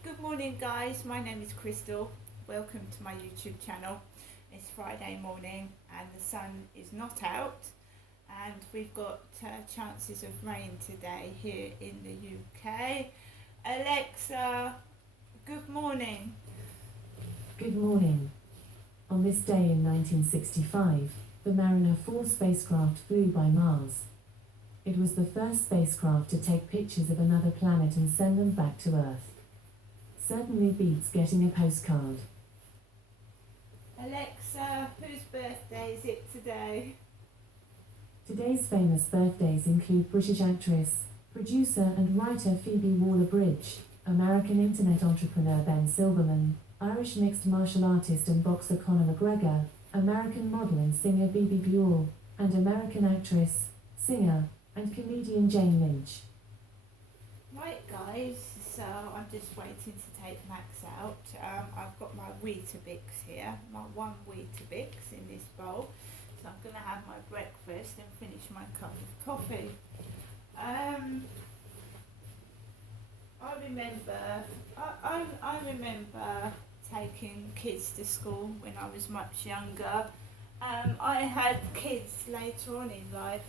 Good morning guys, my name is Crystal. Welcome to my YouTube channel. It's Friday morning and the sun is not out and we've got chances of rain today here in the UK. Alexa, good morning. Good morning. On this day in 1965, the Mariner 4 spacecraft flew by Mars. It was the first spacecraft to take pictures of another planet and send them back to Earth. Certainly beats getting a postcard. Alexa, whose birthday is it today? Today's famous birthdays include British actress, producer and writer Phoebe Waller-Bridge, American internet entrepreneur Ben Silverman, Irish mixed martial artist and boxer Conor McGregor, American model and singer Bebe Buell, and American actress, singer, and comedian Jane Lynch. Right guys, so I'm just waiting to take Max out. I've got my Weetabix here, my one Weetabix in this bowl. So I'm going to have my breakfast and finish my cup of coffee. I remember taking kids to school when I was much younger. I had kids later on in life.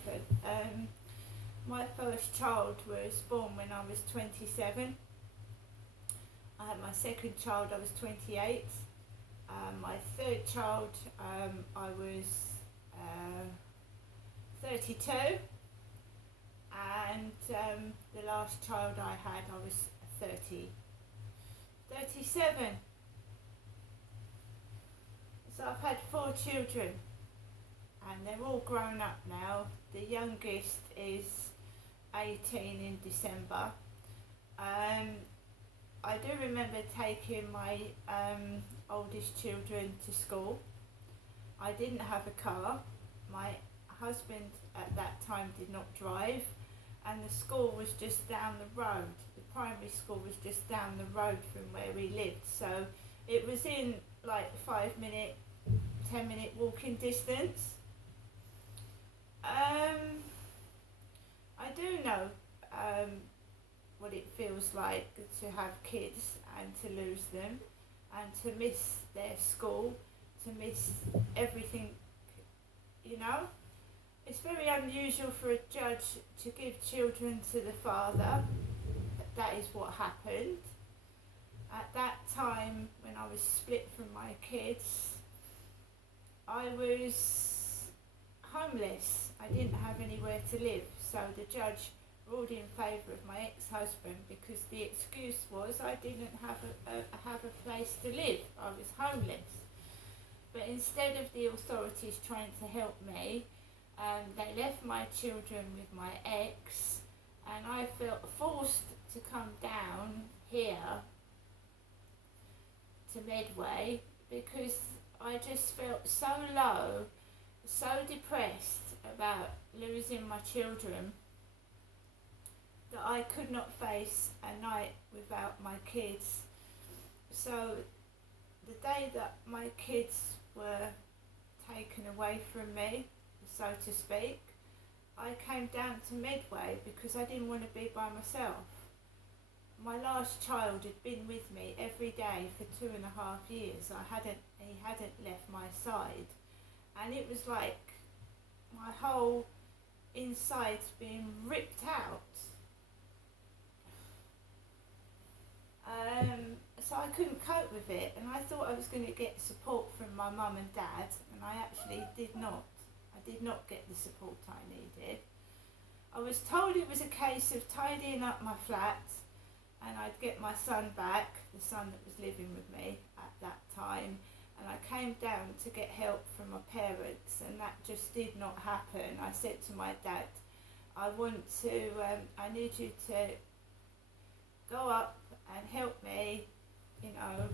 My first child was born when I was 27. I had my second child, I was 28. My third child, I was 32. And the last child I had, I was 37. So I've had 4 children and they're all grown up now. The youngest is 18 in December. I do remember taking my oldest children to school. I didn't have a car. My husband at that time did not drive and the school was just down the road. The primary school was just down the road from where we lived. So it was in like 5-minute, 10-minute walking distance. I do know what it feels like to have kids and to lose them and to miss their school, to miss everything, you know. It's very unusual for a judge to give children to the father. That is what happened. At that time, when I was split from my kids, I was homeless. I didn't have anywhere to live, so the judge ruled in favour of my ex-husband because the excuse was I didn't have a place to live. I was homeless. But instead of the authorities trying to help me, they left my children with my ex, and I felt forced to come down here to Medway because I just felt so low, so depressed about losing my children that I could not face a night without my kids. So the day that my kids were taken away from me, so to speak, I came down to Medway because I didn't want to be by myself. My last child had been with me every day for 2.5 years. He hadn't left my side, and it was like my whole inside's being ripped out. So I couldn't cope with it, and I thought I was going to get support from my mum and dad, and I actually did not. I did not get the support I needed. I was told it was a case of tidying up my flat and I'd get my son back, the son that was living with me at that time, and I came down to get help from my parents, and that just did not happen. I said to my dad, I need you to go up and help me, you know,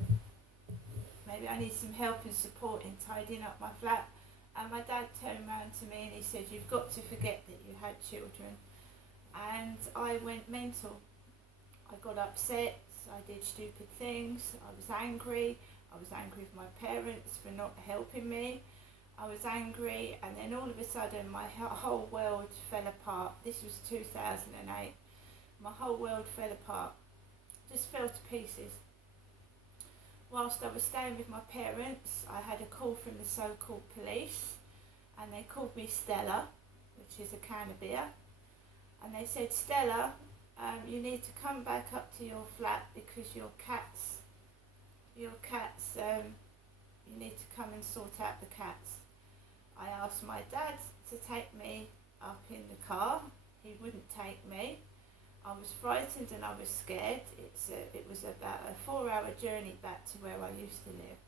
maybe I need some help and support in tidying up my flat. And my dad turned around to me and he said, you've got to forget that you had children. And I went mental. I got upset, I did stupid things, I was angry with my parents for not helping me. I was angry, and then all of a sudden my whole world fell apart. This was 2008. My whole world fell apart. just fell to pieces. Whilst I was staying with my parents, I had a call from the so-called police, and they called me Stella, which is a can of beer, and they said, Stella, you need to come back up to your flat because your cats, you need to come and sort out the cats. I asked my dad to take me up in the car. He wouldn't take me. I was frightened and I was scared. It was about a 4-hour journey back to where I used to live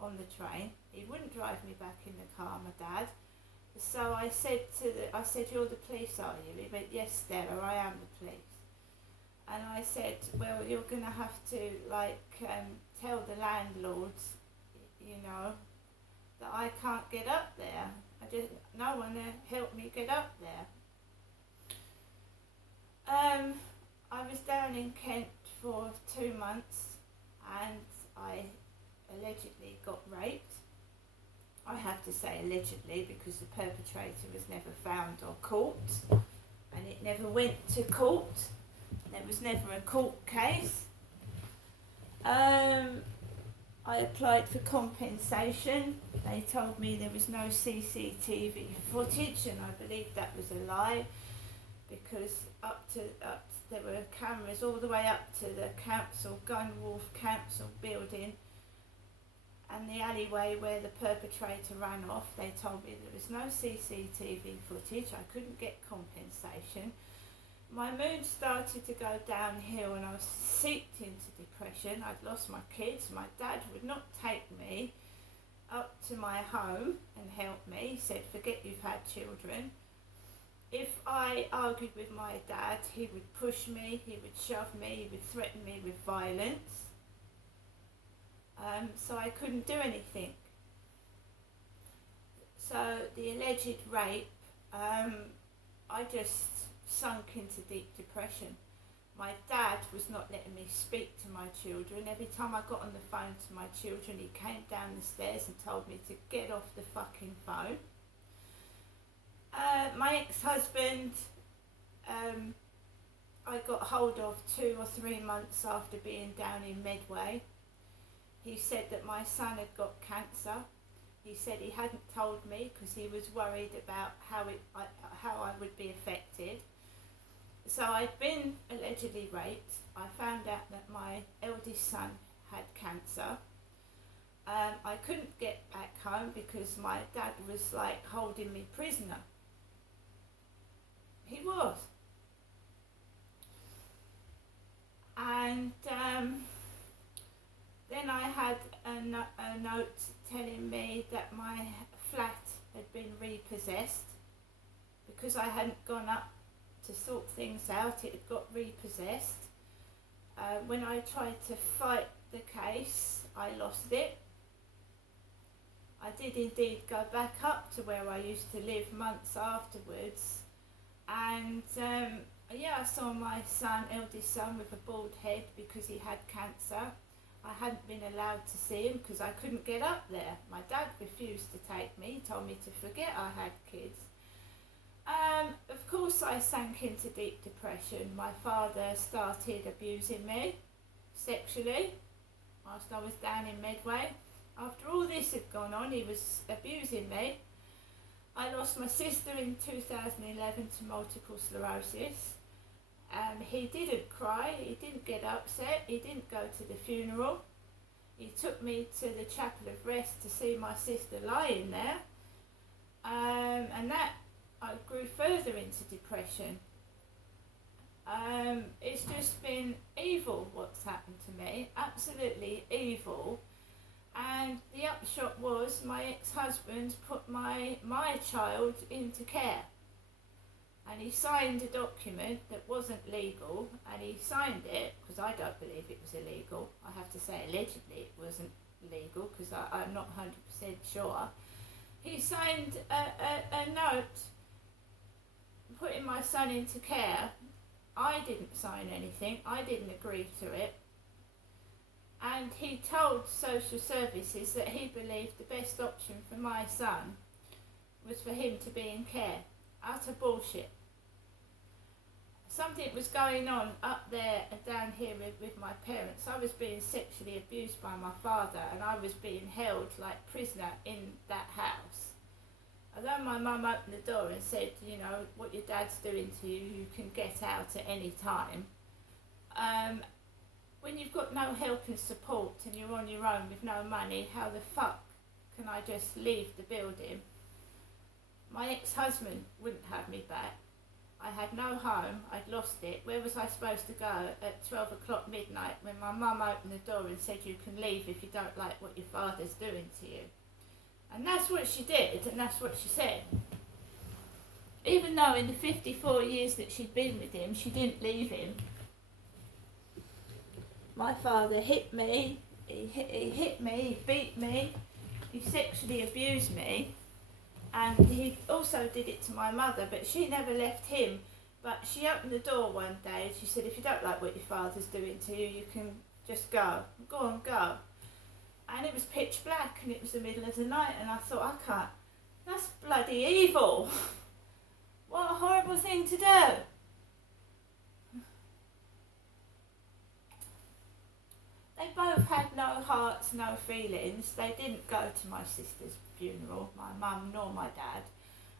on the train. He wouldn't drive me back in the car, my dad. So I said, you're the police, are you? He went, yes, Stella, I am the police. And I said, well, you're going to have to, tell the landlords, that I can't get up there. No one helped me get up there. I was down in Kent for 2 months and I allegedly got raped. I have to say allegedly because the perpetrator was never found or caught, and it never went to court. There was never a court case. I applied for compensation. They told me there was no CCTV footage, and I believe that was a lie, because there were cameras all the way up to the council, Gunwolf Council building, and the alleyway where the perpetrator ran off. They told me there was no CCTV footage. I couldn't get compensation. My mood started to go downhill and I was seeped into depression. I'd lost my kids. My dad would not take me up to my home and help me. He said, forget you've had children. If I argued with my dad, he would push me, he would shove me, he would threaten me with violence. So I couldn't do anything. So the alleged rape, I just sunk into deep depression. My dad was not letting me speak to my children. Every time I got on the phone to my children, he came down the stairs and told me to get off the fucking phone. My ex-husband, I got hold of 2 or 3 months after being down in Medway. He said that my son had got cancer. He said he hadn't told me because he was worried about how I would be affected. So I'd been allegedly raped. I found out that my eldest son had cancer. I couldn't get back home because my dad was holding me prisoner. He was. And then I had a note telling me that my flat had been repossessed. Because I hadn't gone up to sort things out, it had got repossessed. When I tried to fight the case, I lost it. I did indeed go back up to where I used to live months afterwards, and I saw my eldest son with a bald head because he had cancer. I hadn't been allowed to see him because I couldn't get up there. My dad refused to take me. He told me to forget I had kids. Of course I sank into deep depression. My father started abusing me sexually whilst I was down in Medway. After all this had gone on, he was abusing me. I lost my sister in 2011 to multiple sclerosis. He didn't cry, he didn't get upset, he didn't go to the funeral. He took me to the Chapel of Rest to see my sister lying there. And that I grew further into depression. It's just been evil what's happened to me, absolutely evil. And the upshot was my ex-husband put my child into care. And he signed a document that wasn't legal, and he signed it, because I don't believe it was illegal. I have to say allegedly it wasn't legal, because I'm not 100% sure. He signed a note putting my son into care. I didn't sign anything, I didn't agree to it. And he told social services that he believed the best option for my son was for him to be in care. Utter bullshit. something was going on up there and down here with my parents. I was being sexually abused by my father, and I was being held like prisoner in that house. Although my mum opened the door and said, you know, what your dad's doing to you, you can get out at any time. When you've got no help and support and you're on your own with no money, how the fuck can I just leave the building? My ex-husband wouldn't have me back. I had no home, I'd lost it. Where was I supposed to go at 12 o'clock midnight when my mum opened the door and said you can leave if you don't like what your father's doing to you? And that's what she did, and that's what she said. Even though in the 54 years that she'd been with him, she didn't leave him. My father hit me, he hit me, he beat me, he sexually abused me, and he also did it to my mother, but she never left him. But she opened the door one day and she said, if you don't like what your father's doing to you, you can just go. Go on, go. And it was pitch black and it was the middle of the night, and I thought, I can't, that's bloody evil. What a horrible thing to do. They both had no hearts, no feelings. They didn't go to my sister's funeral, my mum nor my dad.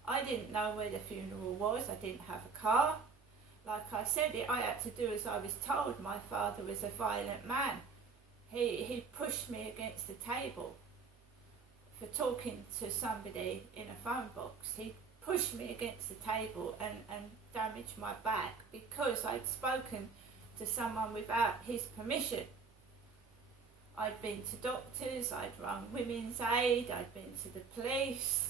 I didn't know where the funeral was. I didn't have a car. Like I said, I had to do as I was told. My father was a violent man. He pushed me against the table for talking to somebody in a phone box. He pushed me against the table and damaged my back because I'd spoken to someone without his permission. I'd been to doctors, I'd rung Women's Aid, I'd been to the police,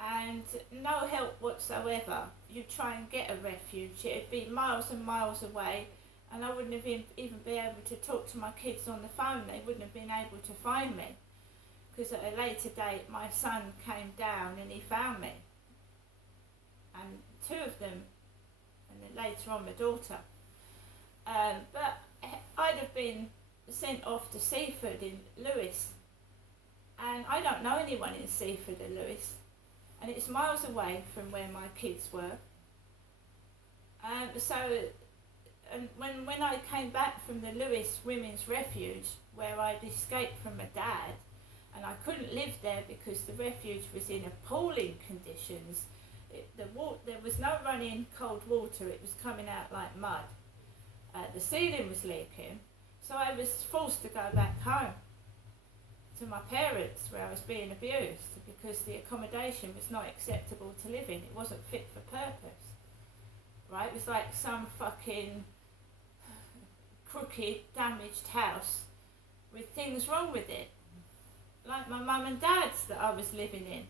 and no help whatsoever. You'd try and get a refuge, it'd be miles and miles away, and I wouldn't have even be able to talk to my kids on the phone. They wouldn't have been able to find me, because at a later date my son came down and he found me, and two of them, and then later on my daughter. But I'd have been sent off to Seaford in Lewis, and I don't know anyone in Seaford or Lewis, and it's miles away from where my kids were. And when I came back from the Lewis Women's Refuge, where I'd escaped from my dad, and I couldn't live there because the refuge was in appalling conditions. There was no running cold water, it was coming out like mud. The ceiling was leaking. So I was forced to go back home to my parents where I was being abused because the accommodation was not acceptable to live in. It wasn't fit for purpose. Right? It was like some fucking crooked, damaged house with things wrong with it. Like my mum and dad's that I was living in.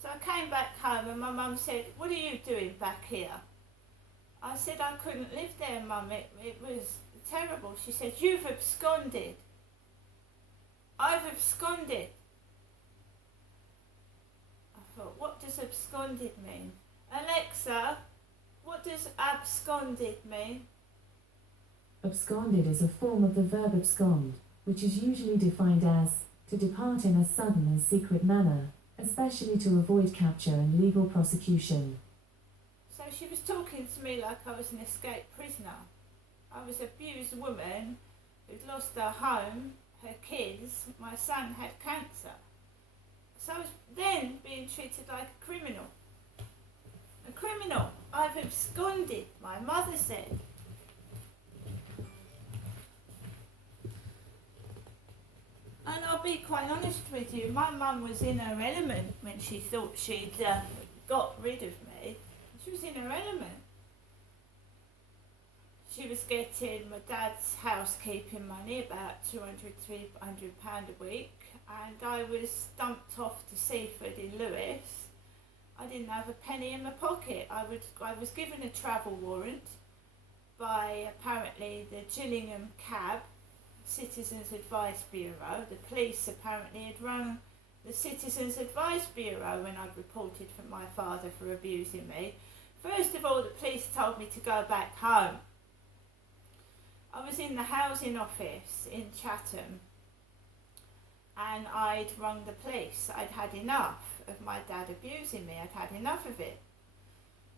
So I came back home and my mum said, what are you doing back here? I said, I couldn't live there, Mum, it was terrible. She said, you've absconded. I've absconded. I thought, what does absconded mean? Alexa, what does absconded mean? Absconded is a form of the verb abscond, which is usually defined as to depart in a sudden and secret manner, especially to avoid capture and legal prosecution. So she was talking to me like I was an escaped prisoner. I was an abused woman who'd lost her home, her kids, my son had cancer. So I was then being treated like a criminal. A criminal. I've absconded, my mother said. And I'll be quite honest with you, my mum was in her element when she thought she'd got rid of me. She was in her element. She was getting my dad's housekeeping money, about £200, £300 a week, and I was dumped off to Seaford in Lewis. I didn't have a penny in my pocket. I was given a travel warrant by apparently the Gillingham CAB, Citizens Advice Bureau. The police apparently had rung the Citizens Advice Bureau when I reported for my father for abusing me. First of all, the police told me to go back home. I was in the housing office in Chatham and I'd rung the police. I'd had enough of my dad abusing me. I'd had enough of it.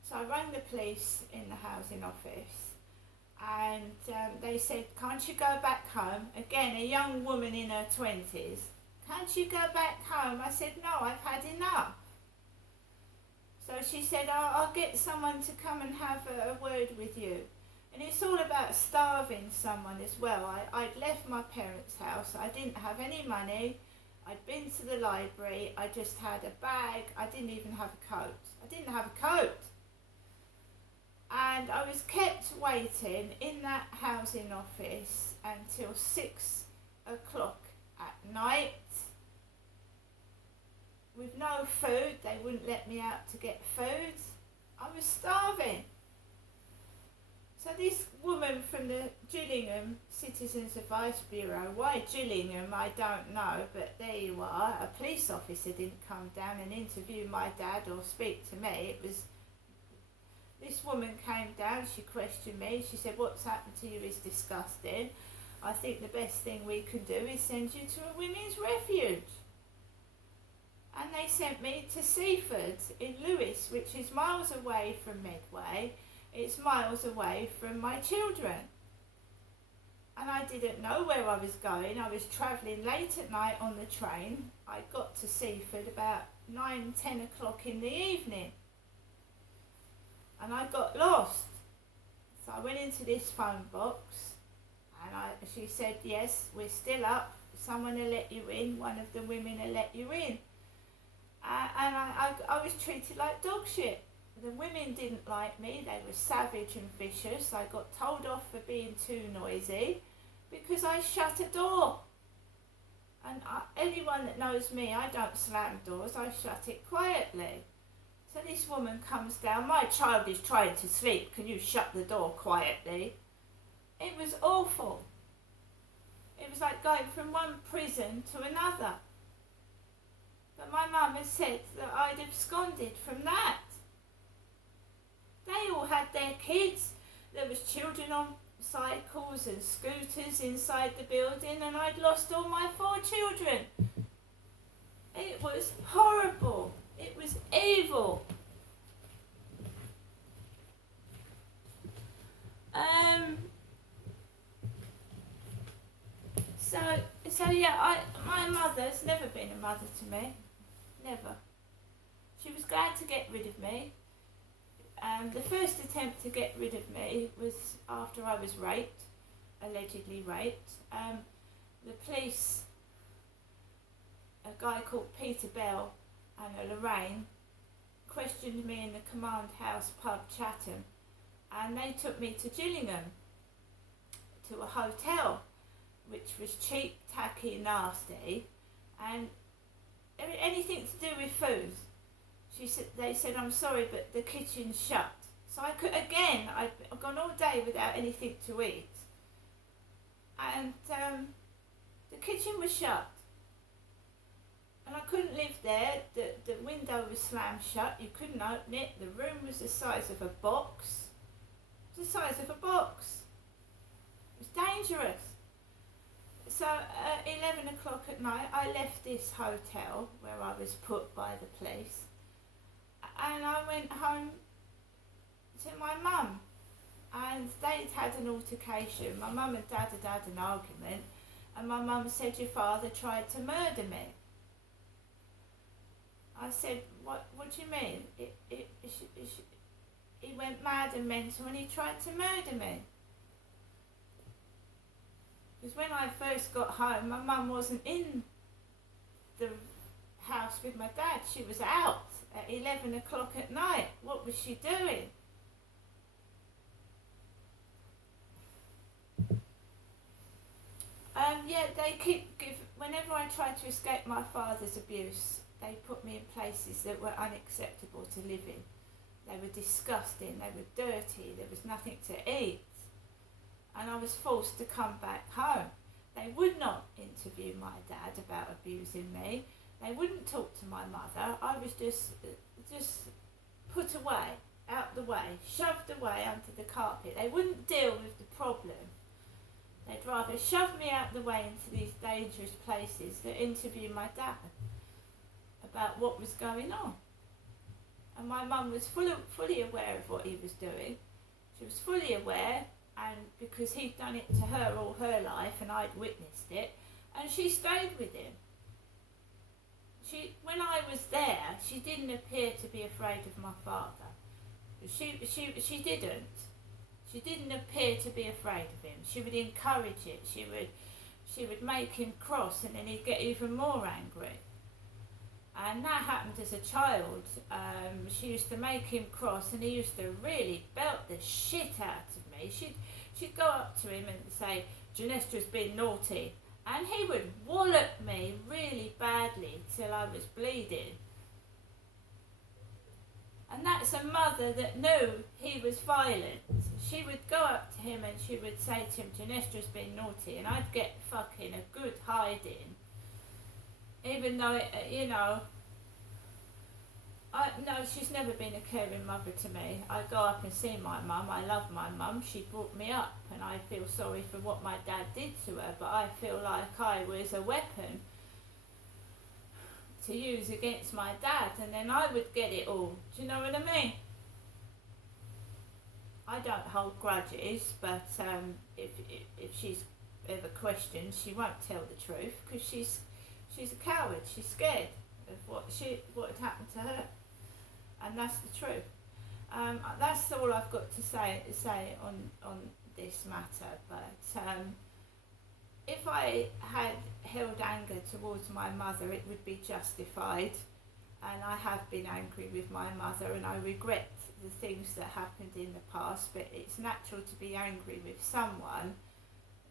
So I rang the police in the housing office, and they said, can't you go back home? Again, a young woman in her 20s. Can't you go back home? I said, no, I've had enough. So she said, I'll get someone to come and have a word with you. And it's all about starving someone as well. I'd left my parents' house. I didn't have any money. I'd been to the library. I just had a bag. I didn't even have a coat. I didn't have a coat. And I was kept waiting in that housing office until 6 o'clock at night with no food. They wouldn't let me out to get food. I was starving. So this woman from the Gillingham Citizens Advice Bureau, why Gillingham I don't know, but there you are. A police officer didn't come down and interview my dad or speak to me. It was this woman came down, she questioned me, she said, what's happened to you is disgusting. I think the best thing we can do is send you to a women's refuge. And they sent me to Seaford in Lewes, which is miles away from Medway. It's miles away from my children. And I didn't know where I was going. I was travelling late at night on the train. I got to Seaford about 9-10 o'clock in the evening. And I got lost. So I went into this phone box and she said, yes, we're still up. Someone will let you in. One of the women will let you in. And I was treated like dog shit. The women didn't like me. They were savage and vicious. I got told off for being too noisy because I shut a door. And anyone that knows me, I don't slam doors. I shut it quietly. So this woman comes down. My child is trying to sleep. Can you shut the door quietly? It was awful. It was like going from one prison to another. But my mum has said that I'd absconded from that. They all had their kids. There was children on cycles and scooters inside the building, and I'd lost all my 4 children. It was horrible. It was evil. So yeah, my mother's never been a mother to me. Never. She was glad to get rid of me. The first attempt to get rid of me was after I was raped, allegedly raped. The police, a guy called Peter Bell and a Lorraine, questioned me in the Command House pub Chatham, and they took me to Gillingham, to a hotel, which was cheap, tacky, nasty, and anything to do with food. They said, I'm sorry, but the kitchen's shut. So I could, again, I've gone all day without anything to eat. And the kitchen was shut. And I couldn't live there. The window was slammed shut. You couldn't open it. The room was the size of a box. It was the size of a box. It was dangerous. So at 11 o'clock at night, I left this hotel where I was put by the police. And I went home to my mum, and they'd had an altercation. My mum and dad had had an argument, and my mum said, your father tried to murder me. I said, what do you mean? He went mad and mental and he tried to murder me. Because when I first got home, my mum wasn't in the house with my dad. She was out at 11 o'clock at night. What was she doing? Yeah, they whenever I tried to escape my father's abuse, they put me in places that were unacceptable to live in. They were disgusting, they were dirty, there was nothing to eat. And I was forced to come back home. They would not interview my dad about abusing me. They wouldn't talk to my mother. I was just put away, out the way, shoved away under the carpet. They wouldn't deal with the problem. They'd rather shove me out the way into these dangerous places than interview my dad about what was going on. And my mum was fully aware of what he was doing. She was fully aware, and because he'd done it to her all her life and I'd witnessed it, and she stayed with him. When I was there, she didn't appear to be afraid of my father. She didn't. She didn't appear to be afraid of him. She would encourage it. She would make him cross, and then he'd get even more angry. And that happened as a child. She used to make him cross, and he used to really belt the shit out of me. She'd go up to him and say, "Ginestra's been naughty," and he would wallop me really badly till I was bleeding. And that's a mother that knew he was violent. She would go up to him and she would say to him, "Ginestra's been naughty," and I'd get fucking a good hiding. Even though, no, she's never been a caring mother to me. I go up and see my mum. I love my mum. She brought me up, and I feel sorry for what my dad did to her, but I feel like I was a weapon to use against my dad, and then I would get it all. Do you know what I mean? I don't hold grudges, but if she's ever questioned, she won't tell the truth, because she's a coward. She's scared of what had happened to her, and that's the truth. That's all I've got to say on this matter. But if I had held anger towards my mother, it would be justified, and I have been angry with my mother, and I regret the things that happened in the past, but it's natural to be angry with someone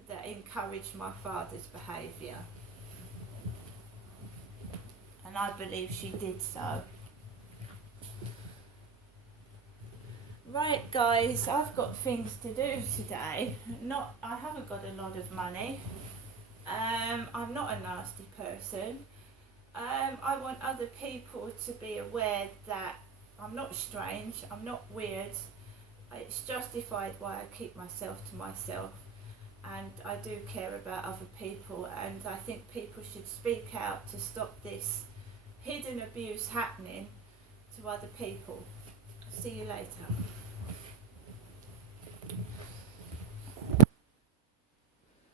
that encouraged my father's behaviour, and I believe she did so. Right guys, I've got things to do today. I haven't got a lot of money. I'm not a nasty person. I want other people to be aware that I'm not strange, I'm not weird. It's justified why I keep myself to myself, and I do care about other people, and I think people should speak out to stop this hidden abuse happening to other people. See you later.